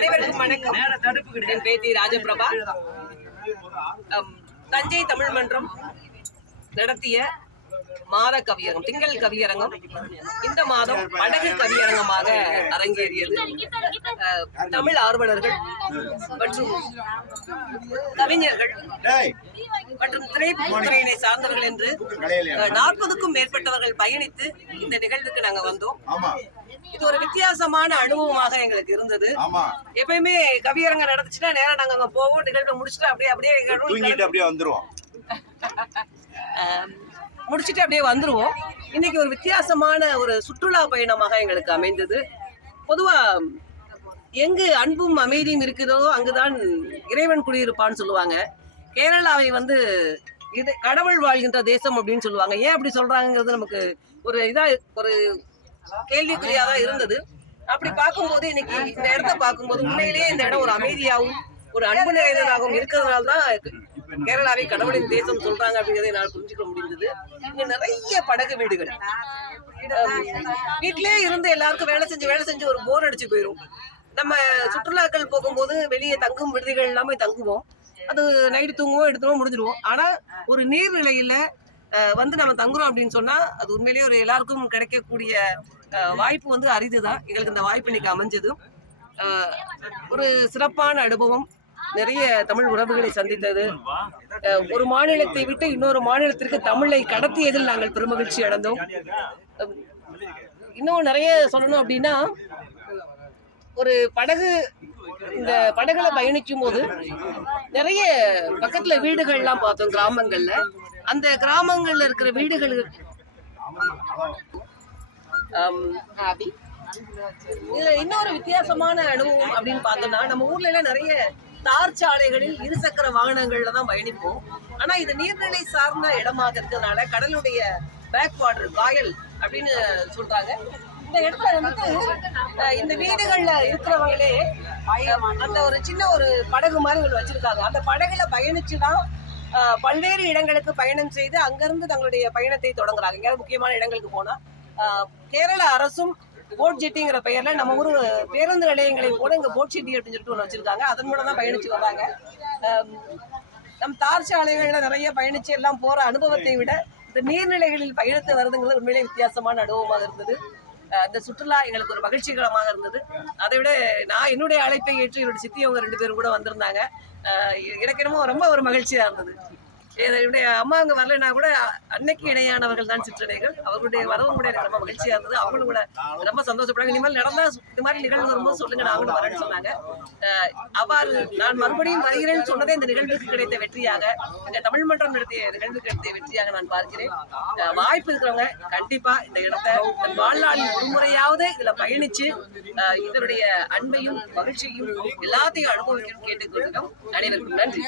அனைவருக்கும் வணக்கம். என் பேத்தி ராஜபிரபா. தஞ்சை தமிழ் மன்றம் நடத்திய மாத கவியரங்கம், திங்கள் கவியரங்கம் இந்த மாதம் படகு கவியரங்கமாக அரங்கேறியது. தமிழ் ஆர்வலர்கள் மற்றும் கவிஞர்கள் மற்றும் திரைத்துறையினை சார்ந்தவர்கள் என்று 40க்கும் மேற்பட்டவர்கள் பயணித்து இந்த நிகழ்வுக்கு நாங்க வந்தோம். இது ஒரு வித்தியாசமான அனுபவமாக எங்களுக்கு இருந்தது. எப்பயுமே கவியரங்கம் நடந்துச்சுன்னா நேரம் நாங்க அங்க போவோம், நிகழ்வை முடிச்சுட்டு அப்படியே வந்துருவோம். முடிச்சுட்டு அப்படியே வந்துருவோம். இன்னைக்கு ஒரு வித்தியாசமான ஒரு சுற்றுலா பயணமாக எங்களுக்கு அமைந்தது. பொதுவா எங்கு அன்பும் அமைதியும் இருக்குதோ அங்குதான் இறைவன் குடியிருப்பான்னு சொல்லுவாங்க. கேரளாவை இது கடவுள் வாழ்கின்ற தேசம் அப்படின்னு சொல்லுவாங்க. ஏன் அப்படி சொல்றாங்கிறது நமக்கு ஒரு கேள்விக்குறியாதான் இருந்தது. அப்படி பார்க்கும்போது இன்னைக்கு இந்த இடத்த பார்க்கும்போது உண்மையிலேயே இந்த இடம் ஒரு அமைதியாகவும் ஒரு அன்பு நிறைந்ததாகவும் இருக்கிறதுனால தான் கேரளாவை கடவுளின் தேசம் சொல்றாங்க அப்படிங்கிறத என்னால் புரிஞ்சுக்க முடிந்தது. இங்க நிறைய படகு வீடுகள், வீட்டிலே இருந்து எல்லாருக்கும் வேலை செஞ்சு ஒரு போர் அடிச்சு போயிடும். நம்ம சுற்றுலாக்கள் போகும்போது வெளியே தங்கும் விடுதிகள் எல்லாமே தங்குவோம். அது நைட்டு தூங்குவோம், எடுத்துவோம், முடிஞ்சிடுவோம். ஆனா ஒரு நீர்நிலையில நம்ம தங்குறோம் அப்படின்னு சொன்னா அது உண்மையிலேயே ஒரு எல்லாருக்கும் கிடைக்கக்கூடிய வாய்ப்பு அரிதுதான். எங்களுக்கு இந்த வாய்ப்பு இன்னைக்கு அமைஞ்சது. ஒரு சிறப்பான அனுபவம். நிறைய தமிழ் உறவுகளை சந்தித்தது. ஒரு மாநிலத்தை விட்டு இன்னொரு மாநிலத்திற்கு தமிழை கடத்தியதில் நாங்கள் பெருமகிழ்ச்சி அடைந்தோம். இன்னும் நிறைய சொல்லணும் அப்படின்னா, ஒரு இந்த படகுல பயணிக்கும் போது நிறைய பக்கத்துல வீடுகள்லாம் பார்த்தோம். கிராமங்கள்ல அந்த கிராமங்கள்ல இருக்கிற வீடுகள் இதுல இன்னொரு வித்தியாசமான அனுபவம் அப்படின்னு பார்த்தோம்னா, நம்ம ஊர்ல எல்லாம் நிறைய தார் சாலைகளில் இருசக்கர வாகனங்கள்ல தான் பயணிப்போம். ஆனா இது நீர்நிலை சார்ந்த இடமாக இருக்கிறதுனால கடலுடைய பேக் வாட்டர் காயல் அப்படின்னு சொல்றாங்க. இந்த இடத்துல இந்த வீடுகள்ல இருக்கிறவங்களே அந்த ஒரு சின்ன ஒரு படகு மாதிரி வச்சிருக்காங்க. அந்த படகுல பயணிச்சுதான் பல்வேறு இடங்களுக்கு பயணம் செய்து அங்கிருந்து தங்களுடைய பயணத்தை தொடங்குறாங்க. எங்கேயாவது முக்கியமான இடங்களுக்கு போனா கேரள அரசும் போட் ஜெட்டிங்கிற பெயர்ல நம்ம ஊர் பேருந்து நிலையங்களை போல இங்க போட் ஜெட்டி அப்படின்னு சொல்லிட்டு ஒன்று வச்சிருக்காங்க. அதன் மூலம் தான் பயணிச்சு வர்றாங்க. நம் தார் சாலைகள்ல நிறைய பயணிச்சு எல்லாம் போற அனுபவத்தை விட இந்த நீர்நிலைகளில் பயணித்து வருதுங்கிறது உண்மையிலே வித்தியாசமான அனுபவமாக இருந்தது. இந்த சுற்றுலா எங்களுக்கு ஒரு மகிழ்ச்சிகரமாக இருந்தது. அதை விட நான் என்னுடைய அழைப்பை ஏற்று என்னுடைய சித்தி அவங்க 2 பேரும் கூட வந்திருந்தாங்க. எனக்கு என்னமோ ரொம்ப ஒரு மகிழ்ச்சியா இருந்தது. என்னுடைய அம்மா அவங்க வரலைன்னா கூட அன்னைக்கு இணையானவர்கள் தான் சிற்றனைகள். அவர்களுடைய வரவும் கூட எனக்கு ரொம்ப மகிழ்ச்சியா இருந்தது. அவங்களும் கூட ரொம்ப சந்தோஷப்படாங்க. இனிமேல் நடந்தா இந்த மாதிரி நிகழ்வு வரும்போது சொல்லுங்க, நாங்களும் வரேன்னு சொன்னாங்க. அவ்வாறு நான் மறுபடியும் வருகிறேன்னு சொன்னதே இந்த நிகழ்வுக்கு கிடைத்த வெற்றியாக, இந்த தமிழ் மன்றம் நடத்திய நிகழ்வுக்கு கிடைத்த வெற்றியாக நான் பார்க்கிறேன். வாய்ப்பு இருக்கிறவங்க கண்டிப்பா இந்த இடத்தை வாழ்நாளில் ஒரு முறையாவது இதுல பயணிச்சு இதனுடைய அன்பையும் மகிழ்ச்சியும் எல்லாத்தையும் அனுபவிக்கணும் கேட்டுக்கொள்கிறோம். அனைவருக்கும் நன்றி.